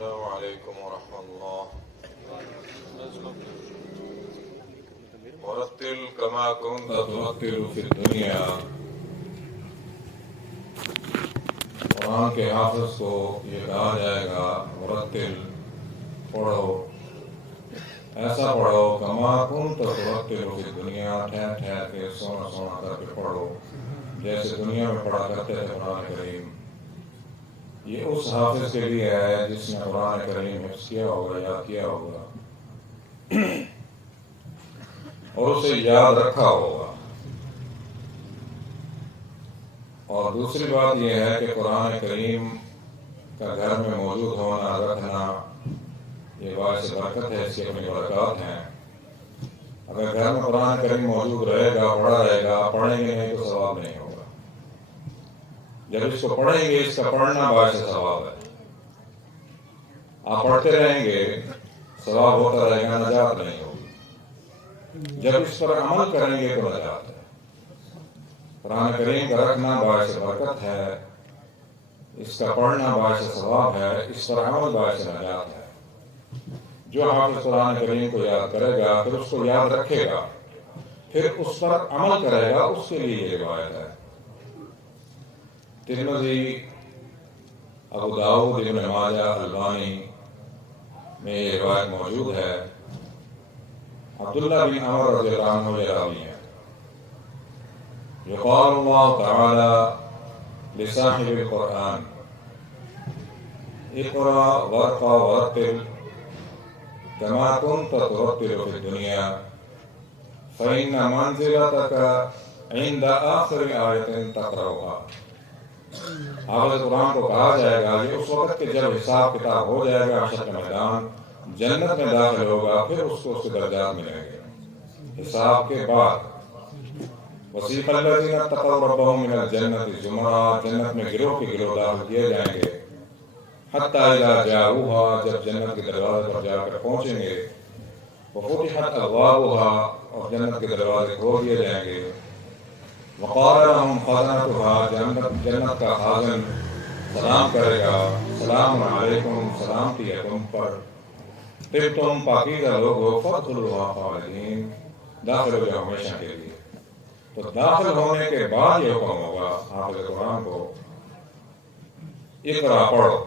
السلام عليكم ورحمة الله. ورتل كما كنت ترتل في الدنيا. قرآن کے حافظ کو یہ کہا جائے گا ورتل، پڑھو، ایسا پڑھو کما کنت ترتل فی الدنیا، ٹھہر ٹھہر کے سونا سونا کر کے پڑھو جیسے دنیا میں پڑھا کرتے تھے قرآن کریم۔ یہ اس حافظ کے لیے ہے جس نے قرآن کریم حفظ کیا ہوگا، یاد کیا ہوگا اور اسے یاد رکھا ہوگا۔ اور دوسری بات یہ ہے کہ قرآن کریم کا گھر میں موجود ہونا، رکھنا، یہ باعث برکت ہے، اس کی اپنی برکات ہیں۔ اگر گھر میں قرآن کریم موجود رہے گا، پڑھا رہے گا، پڑھیں گے نہیں تو ثواب نہیں ہوگا۔ جب اس کو پڑھیں گے، اس کا پڑھنا باعث ثواب ہے۔ آپ پڑھتے رہیں گے، ثواب ہوتا رہے گا، نجات نہیں ہوگی۔ جب اس پر عمل کریں گے تو نجات ہے۔ قرآن کریم کا رکھنا باعث برکت ہے، اس کا پڑھنا باعث ثواب ہے، اس پر عمل باعث نجات ہے۔ جو حافظ قرآن کریم کو یاد کرے گا، پھر اس کو یاد رکھے گا، پھر اس پر عمل کرے گا، اس کے لیے یہ روایت ہے۔ ترمذی، ابو داؤد، ابن ماجہ، البانی میں یہ روایت موجود ہے۔ عبداللہ بن عمر رضی اللہ عنہ یہ راوی ہیں۔ یقال اللہ تعالی لصاحب القرآن اقرأ وارقى ورتل كما كنت ترتل في الدنيا فإن منزلتك عند آخر آية تقرأها۔ حافظ قرآن کو کہا جائے گا یہ اس وقت کہ جب حساب کتاب ہو جائے گا، حشر کا میدان، جنت میں داخل ہوگا، پھر اس کو اس کے درجات ملیں گے حساب کے بعد۔ وسیق الذین اتقوا ربهم من الجنة زمرا، جنت میں گروہ کے گروہ داخل کیے جائیں گے۔ حتی اذا جاؤوها، جب جنت کے دروازے پر جا کر پہنچیں گے۔ وفتحت ابوابها، اور جنت کے دروازے کھول دیے جائیں گے۔ وقال لهم خزنتها، جنت کا خازن سلام کرے گا، سلام علیکم، سلامتی ہے تم پر، طبتم، پاکیزہ لوگ ہو، فادخلوها خالدین، داخل ہو جاؤ ہمیشہ کے لیے۔ تو داخل ہونے کے بعد یہ حکم ہوگا حافظ قرآن کو، اقرا، پڑھو،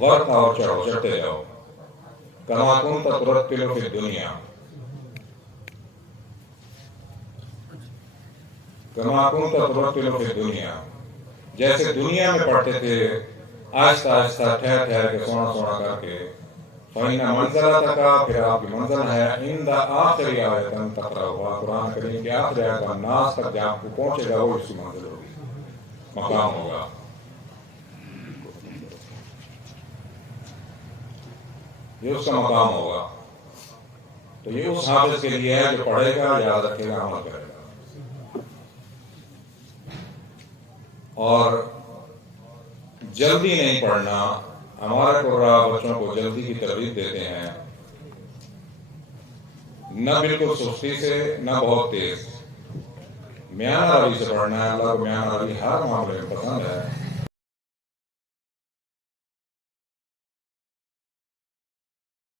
ورقہ، اور چڑھو، چڑھتے جاؤ، کما کنت ترتل فی الدنیا، کما کنت ترتل فی الدنیا، جیسے دنیا میں پڑھتے تھے، آہستہ آہستہ، ٹھہر ٹھہر کے، سونا سونا کر کے۔ فَإِنَّ مَنزِلَتَكَ، پھر آپ کی منزل ہے، عند آخر آیۃ تقرأها، قرآن کریم کی آخری آیت الناس تک جہاں کو پہنچے گا، وہ اس کی منزل ہوگی، مقام ہوگا۔ یہ اس کا مقام ہوگا۔ تو یہ اس حافظ کے لیے ہے جو پڑھے گا، یاد رکھے گا، عمل کرے گا۔ اور جلدی نہیں پڑھنا، ہمارے قرآن بچوں کو جلدی کی ترغیب دیتے ہیں، نہ بالکل سستی سے، نہ بہت تیز، میانہ روی سے پڑھنا ہے۔ اللہ کو میانہ روی ہر معاملے میں پسند ہے۔